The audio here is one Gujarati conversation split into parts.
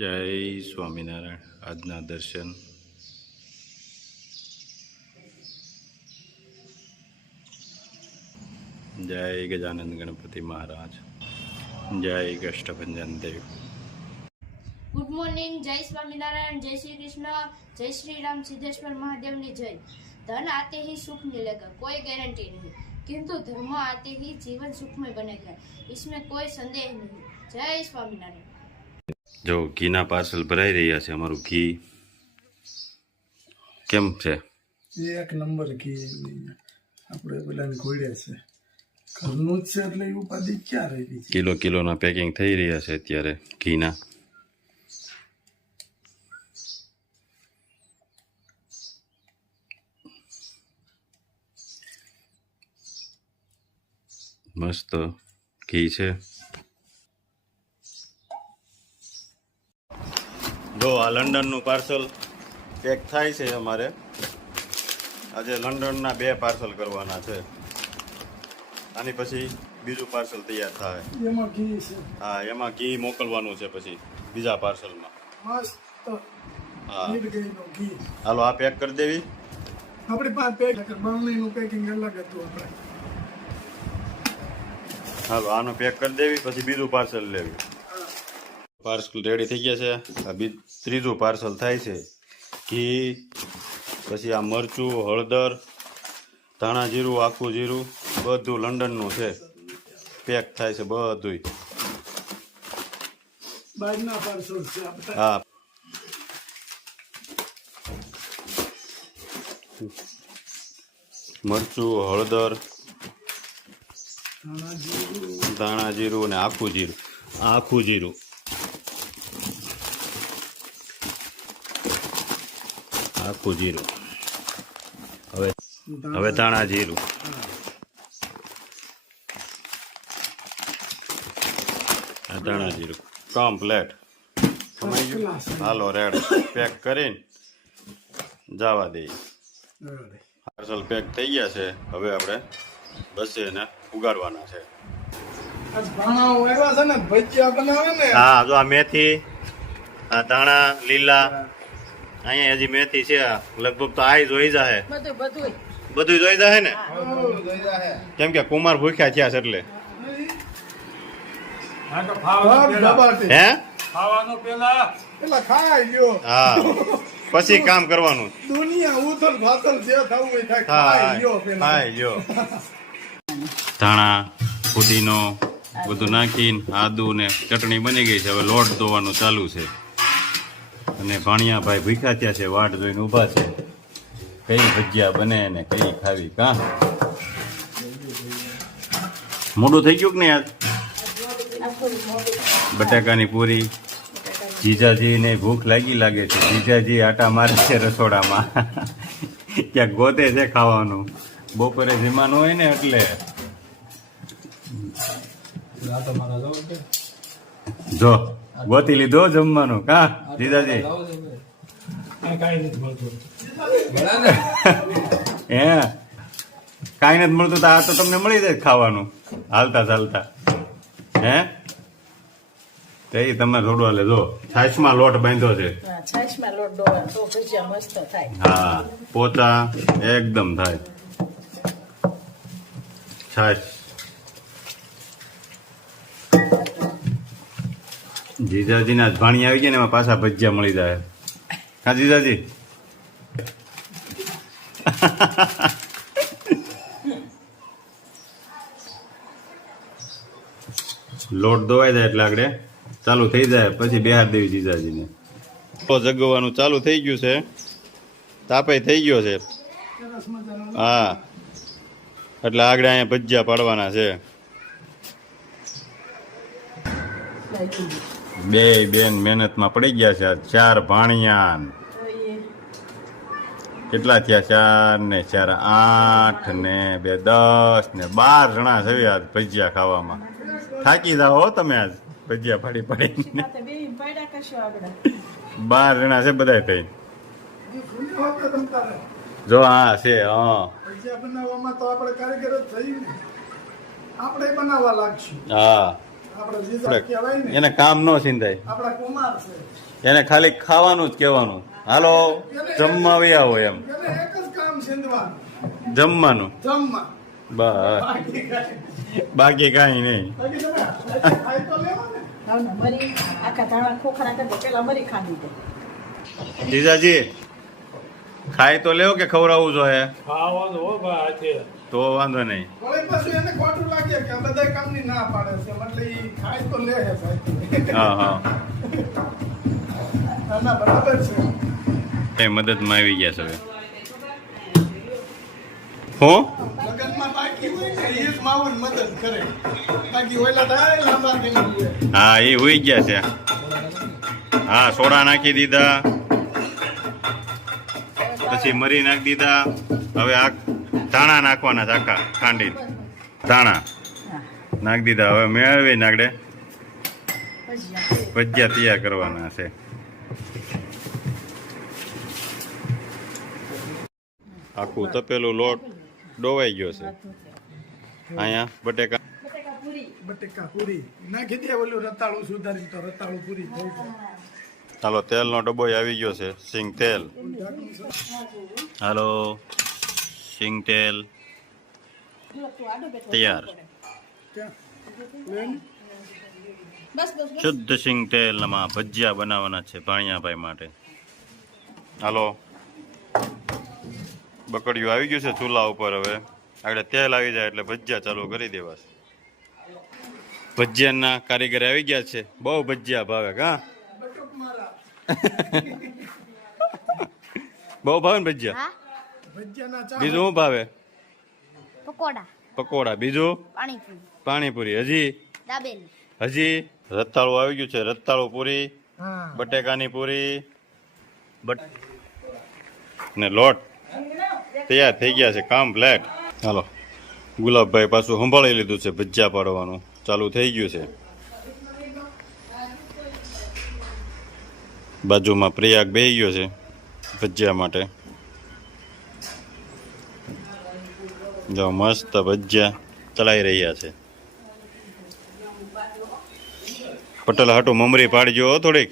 જય સ્વામિનારાયણ. આજના દર્શન. જય ગજાનંદ ગણપતિ મહારાજ. જય કષ્ટભંજન દેવ. Good morning. જય સ્વામિનારાયણ. જય શ્રી કૃષ્ણ. જય શ્રી રામ. સિद्धેશ્वर महादेव जय. धन आते ही सुख मिलेगा, कोई गारंटी नहीं, किंतु धर्म आते ही जीवन सुखमय बनेगा, इसमें कोई संदेह नहीं. जय स्वामिनारायण. જો ઘીના પાર્સલ ભરાઈ રહ્યા છે. અમારું ઘી કેમ છે? એક નંબર ઘી આપણે પેલા ઘોડ્યા છે, ઘરનું જ છે એટલે એ ઉપાધિ ક્યાં રહી છે. કિલોના પેકિંગ થઈ રહ્યા છે અત્યારે ઘીના. મસ્ત ઘી છે. જો આ લંડનનું પાર્સલ પેક થાય છે. અમારે આજે લંડનના 2 પાર્સલ કરવાના છે. આની પછી બીજું પાર્સલ તૈયાર થાય. એમાં ઘી છે. હા, એમાં ઘી મોકલવાનું છે પછી બીજા પાર્સલમાં. મસ્ત હા, નીલગીરીનું ઘી. હાલો આ પેક કરી દેવી. આપણી પાસે પેક બરણીનું પેકિંગ અલગ હતું આપણે. હાલો આનું પેક કરી દેવી, પછી બીજું પાર્સલ લેવી. પાર્સલ રેડી થઈ ગયા છે. આ ત્રીજું પાર્સલ થાય છે. ઘી, પછી આ મરચું, હળદર, ધાણા જીરું, આખું જીરું બધું લંડનનું છે. પેક થાય છે બધું. બહારના પાર્સલ છે આપણે. હા, મરચું, હળદર, ધાણા જીરું અને આખું જીરું. આખું જીરું હવે ધાણા જીરું. આ ધાણા જીરું કમ્પ્લેટ. હાલો રેડ પેક કરીને જવા દઈએ. પાર્સલ પેક થઈ ગયા છે. હવે આપણે બસે એને ઉગાડવાના છે. ભાણાઓ આવ્યા છે ને, ભજીયા બનાવે ને. હા, જો આ મેથી, આ ધાણા લીલા, અહીંયા હજી મેથી છે. લગભગ તો આ જોઈ જાય, બધું જોઈ જાય ને, કેમ કે કુમાર ભૂખ્યા થયા છે એટલે. હે પેલા ખાઈ ગયો. હા, પછી કામ કરવાનું. દુનિયા ઉથલ ફાથલ જે થવું હોય થાય. ખાઈ ખાઈ ગયો પેલા. લ્યો. ધાણા, પુદીનો બધું નાખીને આદુ ને ચટણી બની ગઈ છે. હવે લોટ દોવાનું ચાલુ છે. અને ભાણિયાભાઈ ભૂખ્યા થયા છે, વાટ જોઈને ઊભા છે. કઈ ભજીયા બને ને કઈ ખાવી. કા મોડું થઈ ગયું કે નહીં? આજ બટાકાની પૂરી. જીજાજી ને ભૂખ લાગે છે. જીજાજી આટા મારે છે રસોડામાં. ક્યાંક ગોતે છે ખાવાનું. બપોરે જમવાનું હોય ને એટલે. જો ગોતી લીધો જમવાનું. કા જીજાજી? હે, કાંઈ નથી મળતું તો આ તો તમને મળી જાય ખાવાનું હાલતા ચાલતા. હે, તે તમે રોડવા લેજો. છાશમાં લોટ બાંધ્યો છે. હા, પોચા એકદમ થાય. છાશ જીજાજીના ભાણી આવી ગયા ને એમાં પાછા ભજીયા મળી જાય. હા જીજાજી? લોટ દોવાઈ જાય એટલે આગળ ચાલુ થઈ જાય. પછી બેહાર દેવી જીજાજીને. જગવાનું ચાલુ થઈ ગયું છે. તાપે થઈ ગયો છે. હા, એટલે આગળ અહીંયા ભજીયા પાડવાના છે. બે બેન મહેનતમાં પડી ગયા છે. 4 ભાણિયા. કેટલા થયા? 4 ને 4 8 ને 2 10 ને 12 જણા છે આજ ભજીયા ખાવામાં. થાકી જાઓ હો તમે આજ ભજીયા પાડી પડીને. 12 જણા છે બધા થઈ. જો હા છે. હા, ભજીયા બનાવવામાં તો આપણે કારીગર જ થઈ ને, આપણે બનાવવા લાગશું. હા, આપણા જીજા કહેવાય ને, એને કામ ન સિંધાય, આપણા કુમાર છે. એને ખાલી ખાવાનું જ કહેવાનું, હાલો જમવા આવ્યા હોય એમ, એને એક જ કામ સિંધવાનું, જમવાનું જમવા. બસ, બાકી કાંઈ. બાકી કાંઈ નહીં. બાકી તમે ખાઈ તો લેવો ને. ના, ના, મરી આખા ધાણા ખોખરા કરી દે પેલા મરી ખાધી દે. જીજાજી ખાઈ તો લેવો કે ખવડાવવું જોઈએ? ખાવાનું હો ભાઈ આજે તો વાંધો નહીં. વળી પાછું એને ખોટું લાગે કે આ બધા કામની ના પાડે છે, એટલે ઈ ખાઈ તો લે છે સાહેબ. હા હા, ના, ના, બરાબર છે. એ મદદમાં આવી ગયા છે હવે. હું લગનમાં બાકી હોય ને ઈ જ માવન મદદ કરે, બાકી ઓલા થાય લાંબા કરી. હા એ હોઈ ગયા છે. હા સોડા નાખી દીધા, પછી મરી નાખી દીધા. હવે આ ધાણા નાખવાના છે, આખા ખાંડી ધાણા નાખી દીધા. હવે મેળવી નાખડે ભજીયા તૈયાર કરવાના છે. આખું તપેલું લોટ ડોવાઈ ગયો છે. અહીંયા બટેકા બટેકા પૂરી નાખી દે, ઓલું રતાળું સુધારી તો રતાળું પૂરી થઈ જાય. હાલો તેલનો ડબ્બો આવી ગયો છે, સિંગ તેલ. હાલો સિંગ તેલ તૈયાર. ક્યાં? લેન? શુદ્ધ સિંગ તેલમાં ભજીયા બનાવવાના છે ભાણિયાભાઈ માટે. હાલો બકડિયું આવી ગયું છે ચૂલા ઉપર. હવે આગળ તેલ આવી જાય એટલે ભજીયા ચાલુ કરી દેવા છે. ભજીયાના કારીગર આવી ગયા છે. બહુ ભજીયા ભાવે કા? બટુક મારા બહુ ભાવે ને ભજીયા? ભજીયાના ચા. બીજું શું ભાવે? પકોડા, પકોડા. બીજું પાણીપુરી, પાણીપુરી. હજી દાબેલી, હજી રતાળું આવી ગયું છે. રતાળું પૂરી, હા. બટેકાની પૂરી, ને લોટ તૈયાર થઈ ગયા છે કમ્પ્લેટ. હાલો ગુલાબભાઈ પાછું સંભાળી લીધું છે, ભજીયા પાડવાનું ચાલુ થઈ ગયું છે. બાજુમાં પ્રયાગ બેહી ગયો છે ભજીયા માટે. જો મસ્ત ભજીયા ચલાવી રહ્યા છે. પટેલ હાટું મમરી પાડજો હો થોડીક.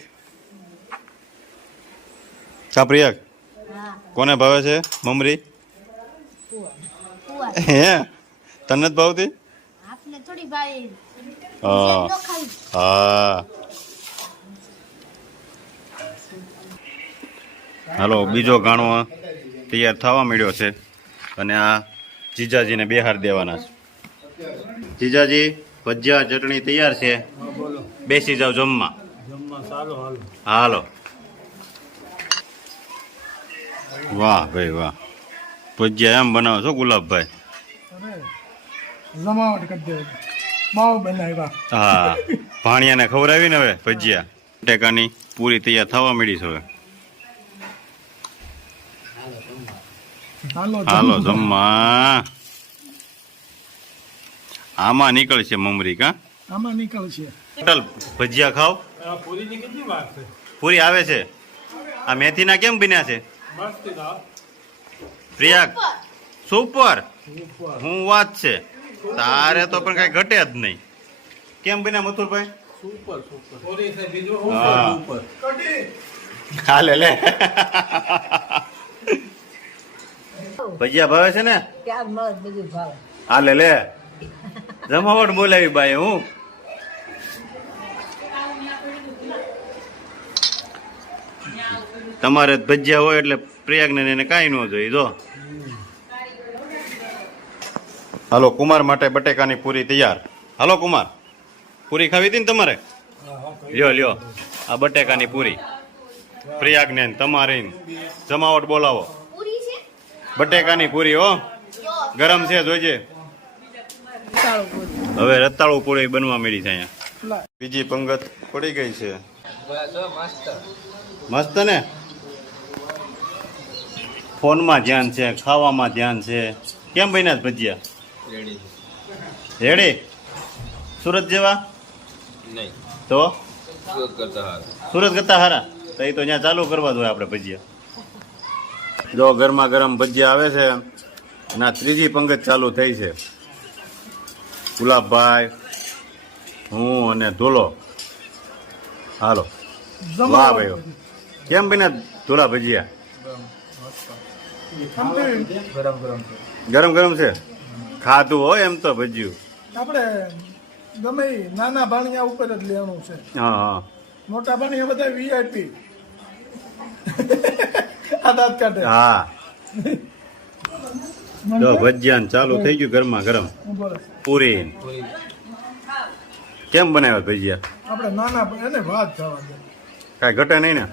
કા પ્રયાગ કોને ભાવે છે મમરી? હે તને જ ભાવતી? આપને થોડી ભાઈ હા હા. હાલો બીજો ગાણો તૈયાર થવા મળ્યો છે અને આ જીજાજીને બેહાર દેવાના છે. જીજાજી ભજીયા ચટણી તૈયાર છે, બેસી જાવ જમવા. જમવા ચાલો હાલો. હાલો. વાહ ભાઈ વાહ, ભજીયા એમ બનાવો છો ગુલાબભાઈ? અરે જમાવટ કરી દે, માવ બનાવ્યા. હા ભાણિયાને ખવડાવીને હવે ભજીયા. બટેકાની પૂરી તૈયાર થવા મળી છે હવે. હાલો જમવા. આમાં નીકળશે મમરી કા? આમાં નીકળશે. પટેલ ભજીયા ખાવ. આ પૂરીની કેટલી વાર છે? પૂરી આવે છે. આ મેથીના કેમ બન્યા છે? મસ્ત ના પ્રિયાગ સુપર. હું વાત છે તારે તો પણ કઈ ઘટે જ નહીં. કેમ બન્યા મથુરભાઈ? Super super. પૂરી છે બીજું શું હા. છે ઉપર? કઢી. હાલે લે. ભજીયા ભાવે છે ને? ત્યાર મળે બધું ભાવે. હાલે લે. જમાવટ બોલાવી બાઈ હું. તમારે ભજીયા હોય એટલે પ્રયાગને એને કાંઈ ન જોઈએ. જો હાલો કુમાર માટે બટેકાની પૂરી તૈયાર. હાલો કુમાર, પૂરી ખાવી હતી ને તમારે? લ્યો લ્યો આ બટેકાની પૂરી. પ્રયાગને ને તમારે ને જમાવટ બોલાવો. પૂરી છે, બટેકાની પૂરી હો, ગરમ છે જોઈજે. હવે રતાળું પૂરી બનવા મળી છે અહીંયા. બીજી પંગત પડી ગઈ છે. મસ્ત ને? ફોનમાં ધ્યાન છે, ખાવામાં ધ્યાન છે. કેમ બન્યા છે ભજીયા? રેડી. સુરત જેવા તો સુરત કરતા હારા તો એ તો ત્યાં ચાલુ કરવા જોઈએ આપણે ભજીયા. જો ગરમા ગરમ ભજીયા આવે છે અને આ ત્રીજી પંગત ચાલુ થઈ છે. ગુલાબભાઈ હું અને ધોલો હાલો વાહ ભાઈ કેમ બન્યા ધોલા ભજીયા ગરમ ગરમ છે ખાધું હોય એમ તો ભજીયું આપણે ગમે ઈ નાના ભાણિયા ઉપર જ લેવાનું છે. હા હા મોટા ભાણિયા બધા વીઆઈપી આ દાંત કાઢે. હા તો ભજીયા ચાલુ થઈ ગયું ગરમા ગરમ બોલો. પૂરી કેમ બનાવ્યા ભજીયા આપણે નાના એને વાત જવા દે. કાંઈ ઘટે નહીં ને